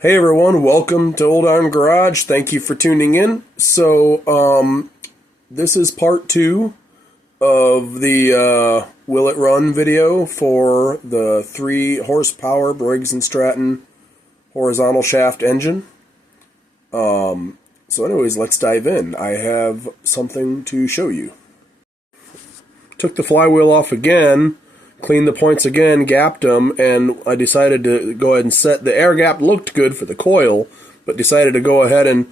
Hey everyone, welcome to Old Iron Garage. Thank you for tuning in. This is part two of the Will It Run video for the 3 horsepower Briggs and Stratton horizontal shaft engine. Anyways, let's dive in. I have something to show you. Took the flywheel off again, cleaned the points again, gapped them, and I decided to go ahead and set the air gap. Looked good for the coil, but decided to go ahead and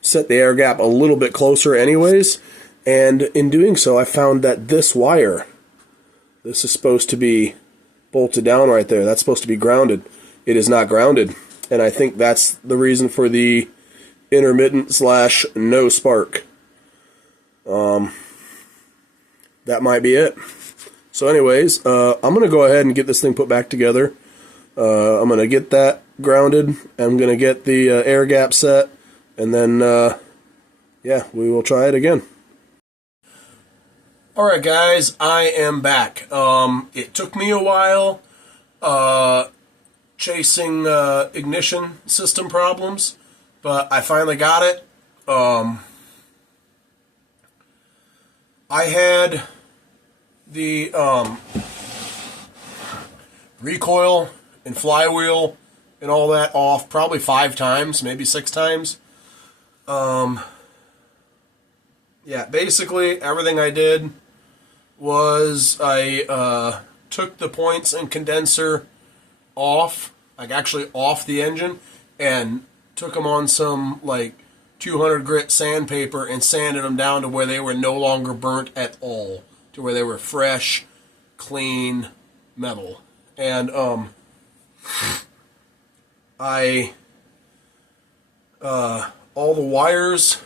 set the air gap a little bit closer anyways. And in doing so, I found that this wire, this is supposed to be bolted down right there. That's supposed to be grounded. It is not grounded. And I think that's the reason for the intermittent / no spark. That might be it. So anyways, I'm going to go ahead and get this thing put back together. I'm going to get that grounded. I'm going to get the air gap set. And then, we will try it again. Alright guys, I am back. It took me a while chasing ignition system problems, but I finally got it. I had the recoil and flywheel and all that off probably 5 times, maybe 6 times. Basically everything I did was I took the points and condenser off, like actually off the engine, and took them on some like 200 grit sandpaper and sanded them down to where they were no longer burnt at all, to where they were fresh, clean metal. And all the wires,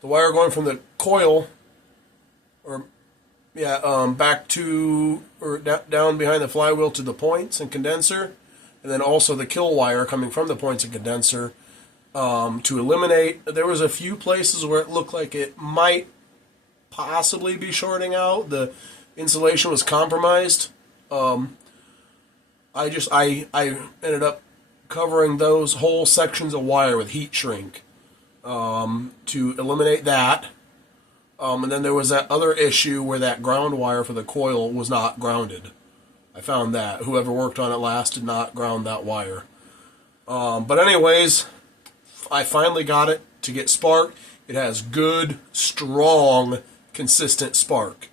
the wire going from the coil, back to or down behind the flywheel to the points and condenser, and then also the kill wire coming from the points and condenser. To eliminate, there was a few places where it looked like it might possibly be shorting out. The insulation was compromised. I ended up covering those whole sections of wire with heat shrink to eliminate that. And then there was that other issue where that ground wire for the coil was not grounded. I found that whoever worked on it last did not ground that wire. But anyways, I finally got it to get spark. It has good, strong, consistent spark.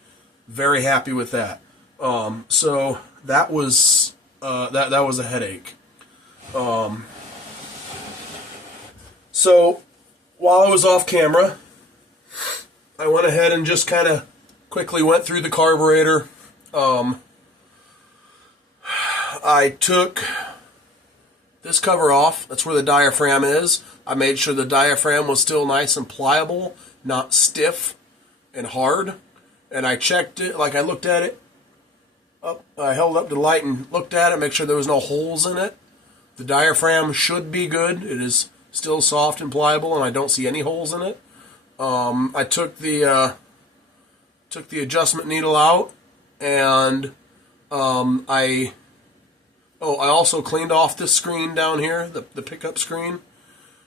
Very happy with that. So that was that was a headache. So while I was off camera, I went ahead and just kind of quickly went through the carburetor. I took this cover off. That's where the diaphragm is. I made sure the diaphragm was still nice and pliable, not stiff and hard. And I checked it, like I looked at it. I held up the light and looked at it, make sure there was no holes in it. The diaphragm should be good. It is still soft and pliable, and I don't see any holes in it. I took the adjustment needle out, and I also cleaned off this screen down here, the pickup screen,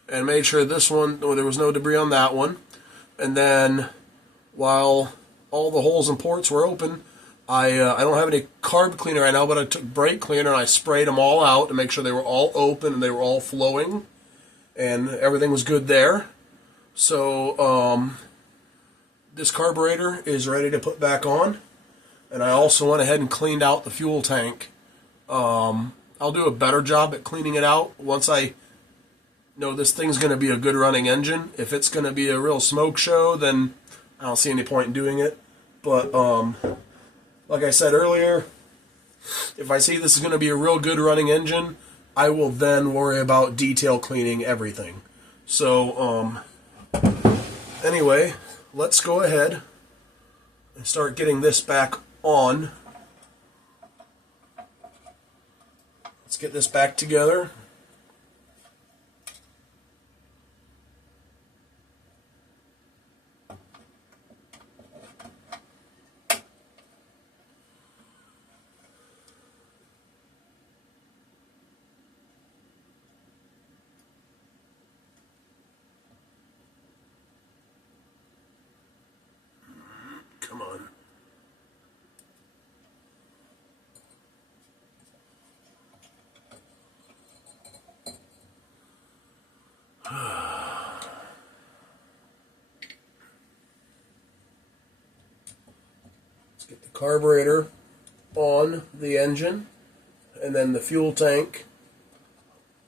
and made sure this one, there was no debris on that one. And then, while all the holes and ports were open, I don't have any carb cleaner right now, but I took brake cleaner and I sprayed them all out to make sure they were all open and they were all flowing, and everything was good there. So this carburetor is ready to put back on, and I also went ahead and cleaned out the fuel tank. I'll do a better job at cleaning it out once I know this thing's going to be a good running engine. If it's going to be a real smoke show, then I don't see any point in doing it. But like I said earlier, if I see this is going to be a real good running engine, I will then worry about detail cleaning everything. So anyway, let's go ahead and start getting this back on. Let's get this back together. carburetor on the engine, and then the fuel tank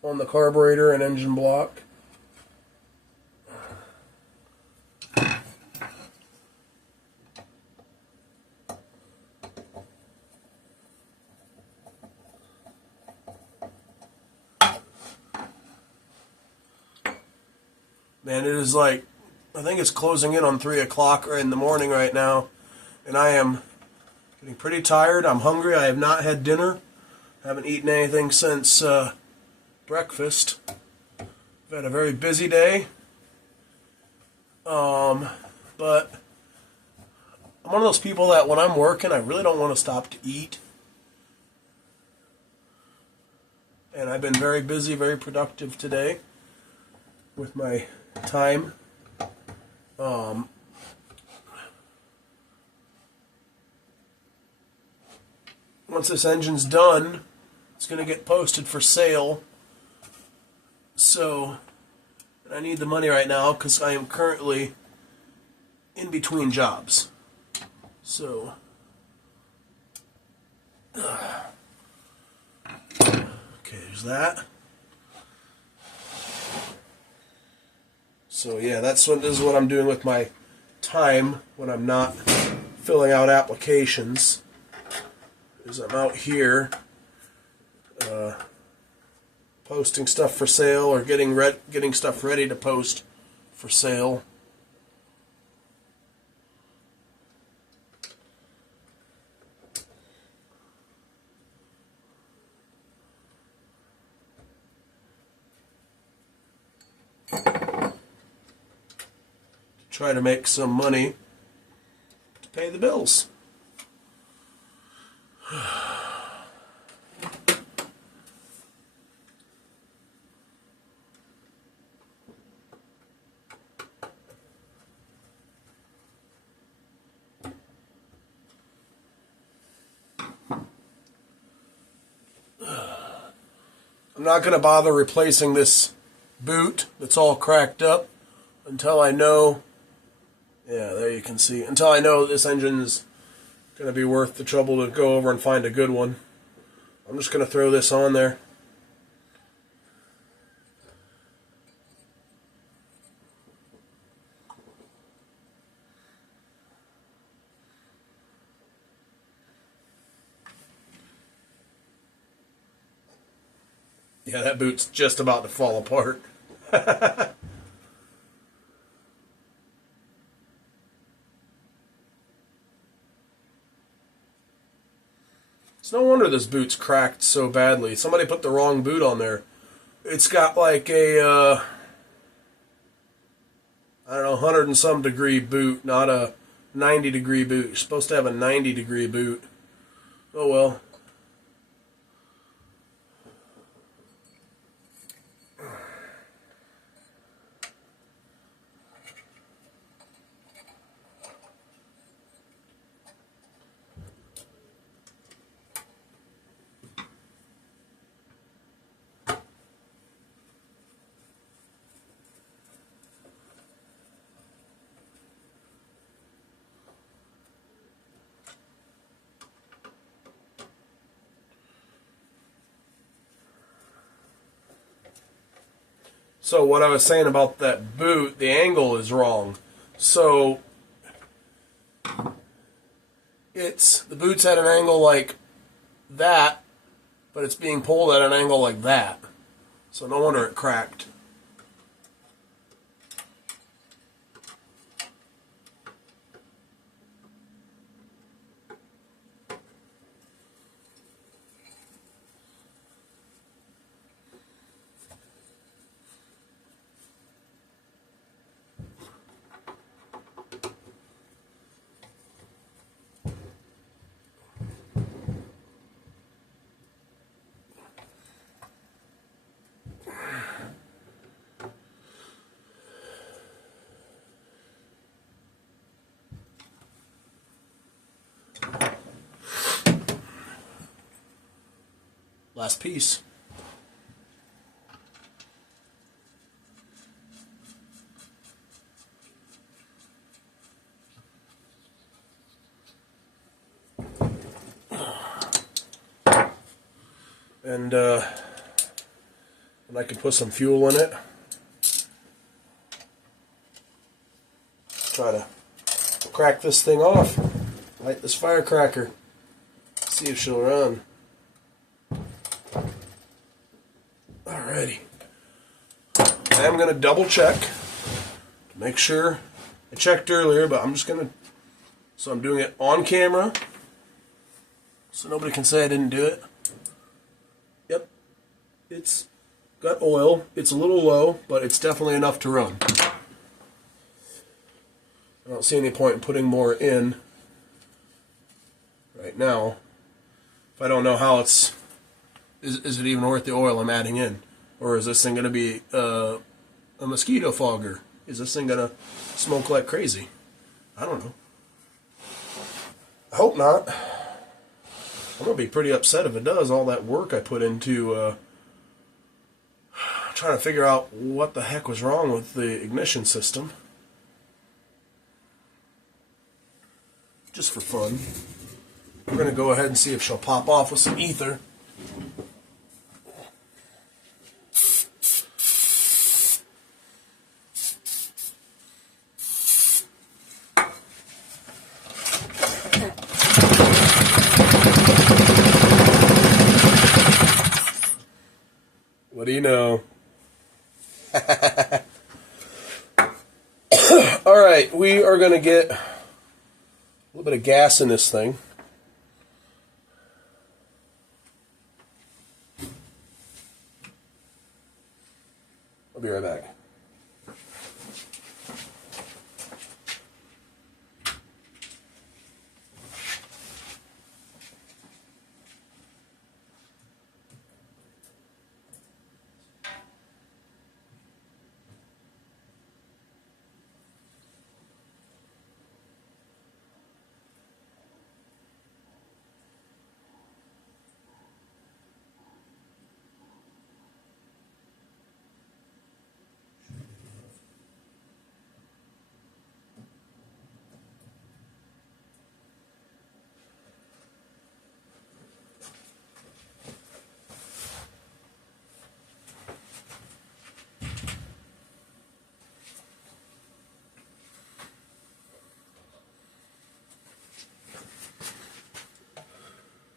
on the carburetor and engine block. Man, it is like, I think it's closing in on 3 o'clock in the morning right now, and I am getting pretty tired. I'm hungry. I have not had dinner. I haven't eaten anything since breakfast. I've had a very busy day, but I'm one of those people that when I'm working, I really don't want to stop to eat. And I've been very busy, very productive today with my time. Once this engine's done, it's going to get posted for sale. So, I need the money right now because I am currently in between jobs. So, okay, there's that. So yeah, this is what I'm doing with my time when I'm not filling out applications. Is I'm out here posting stuff for sale or getting stuff ready to post for sale. Try to make some money to pay the bills. I'm not going to bother replacing this boot that's all cracked up until I know, yeah, there you can see, until I know this engine is going to be worth the trouble to go over and find a good one. I'm just going to throw this on there. Yeah, that boot's just about to fall apart. It's no wonder this boot's cracked so badly. Somebody put the wrong boot on there. It's got like a, I don't know, 100 and some degree boot, not a 90 degree boot. You're supposed to have a 90 degree boot. Oh well. So what I was saying about that boot, the angle is wrong. So the boot's at an angle like that, but it's being pulled at an angle like that. So no wonder it cracked. Last piece. and I can put some fuel in it. Try to crack this thing off. Light this firecracker. See if she'll run. Alrighty. I am going to double check to make sure. I checked earlier, but I'm just going to, so I'm doing it on camera so nobody can say I didn't do it. Yep. It's got oil. It's a little low, but it's definitely enough to run. I don't see any point in putting more in right now if I don't know how it's, is it even worth the oil I'm adding in? Or is this thing going to be a mosquito fogger? Is this thing going to smoke like crazy? I don't know. I hope not. I'm going to be pretty upset if it does. All that work I put into trying to figure out what the heck was wrong with the ignition system. Just for fun. We're going to go ahead and see if she'll pop off with some ether. What do you know? Alright, we are going to get a little bit of gas in this thing. I'll be right back.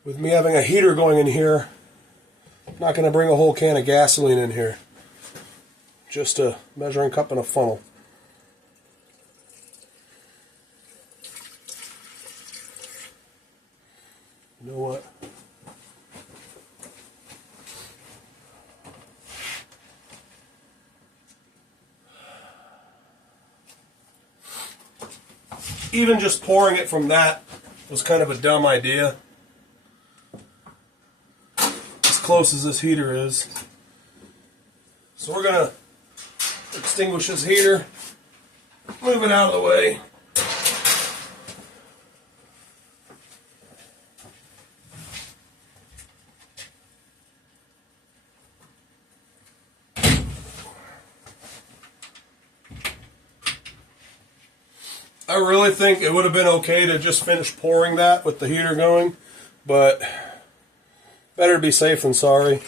With me having a heater going in here, I'm not going to bring a whole can of gasoline in here. Just a measuring cup and a funnel. You know what? Even just pouring it from that was kind of a dumb idea. Close as this heater is. So we're going to extinguish this heater, move it out of the way. I really think it would have been okay to just finish pouring that with the heater going, but better be safe than sorry.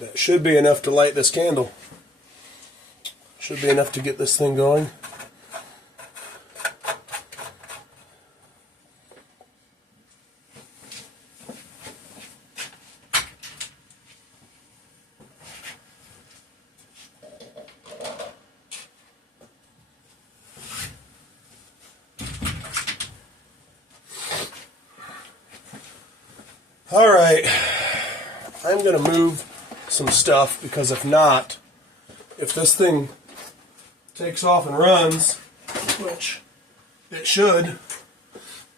That should be enough to light this candle. Should be enough to get this thing going. Alright, I'm going to move some stuff because if not, if this thing takes off and runs, which it should,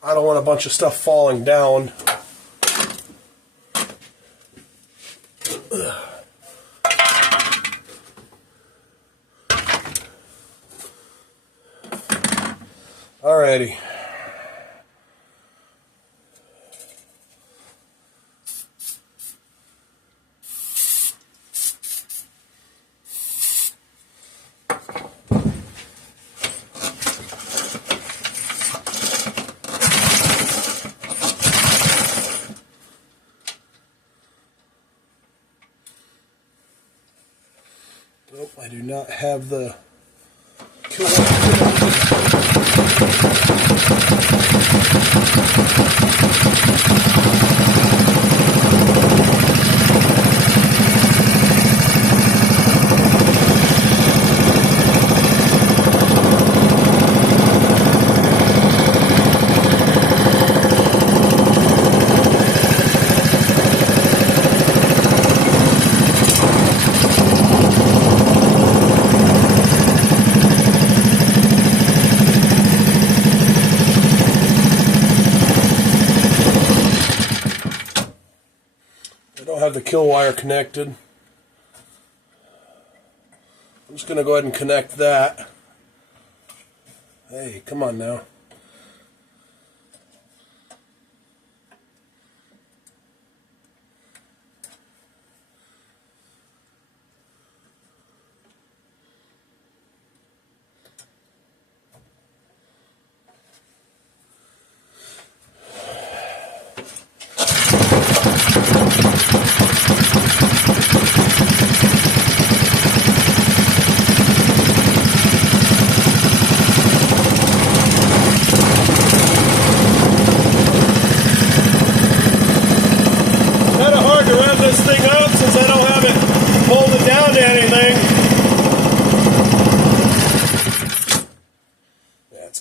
I don't want a bunch of stuff falling down. Alrighty. do not have the kill wire connected. I'm just going to go ahead and connect that. Hey, come on now.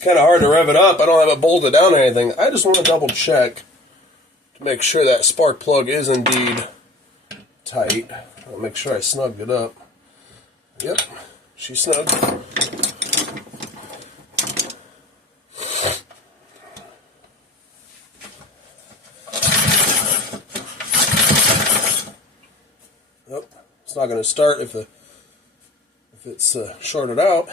Kind of hard to rev it up. I don't have it bolted down or anything. I just want to double check to make sure that spark plug is indeed tight. I'll make sure I snugged it up. Yep, she's snug. Nope, it's not going to start if it's shorted out.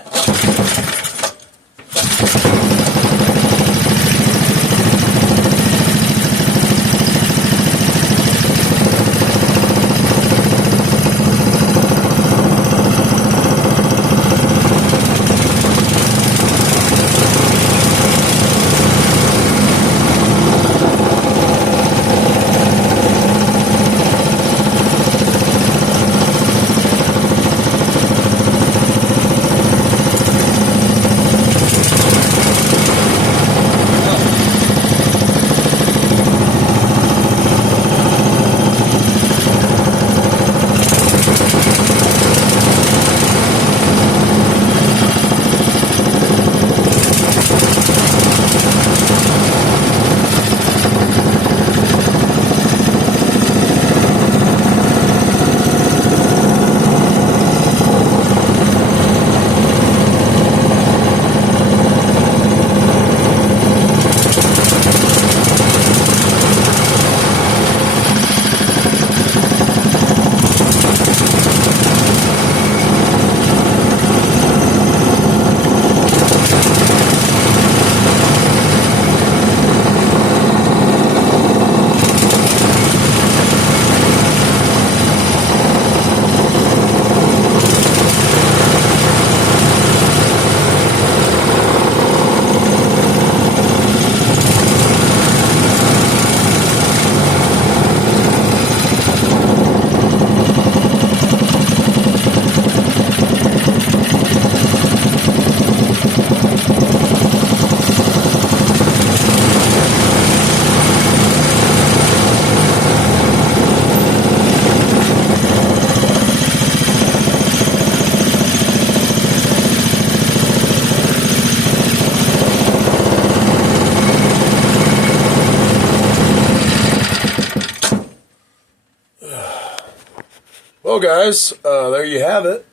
Well, guys, there you have it.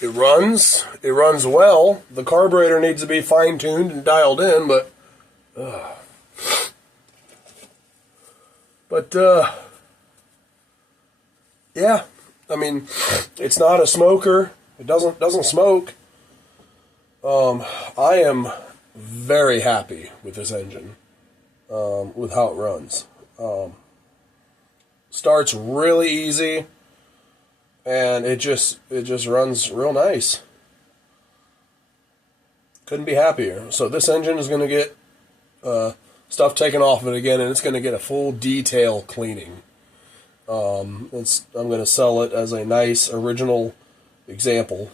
It runs well. The carburetor needs to be fine-tuned and dialed in, yeah, I mean, it's not a smoker. It doesn't smoke. I am very happy with this engine, with how it runs. Starts really easy, and it just runs real nice. Couldn't be happier. So this engine is going to get stuff taken off of it again, and it's going to get a full detail cleaning. I'm going to sell it as a nice original example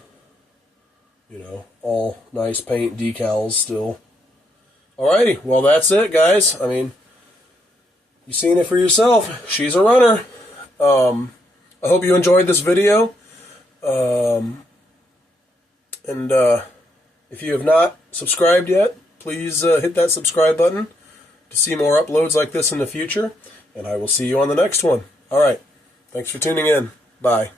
You know, all nice paint, decals still. Alrighty, well that's it, guys. I mean, you've seen it for yourself. She's a runner. I hope you enjoyed this video. And if you have not subscribed yet, please hit that subscribe button to see more uploads like this in the future. And I will see you on the next one. Alright, thanks for tuning in. Bye.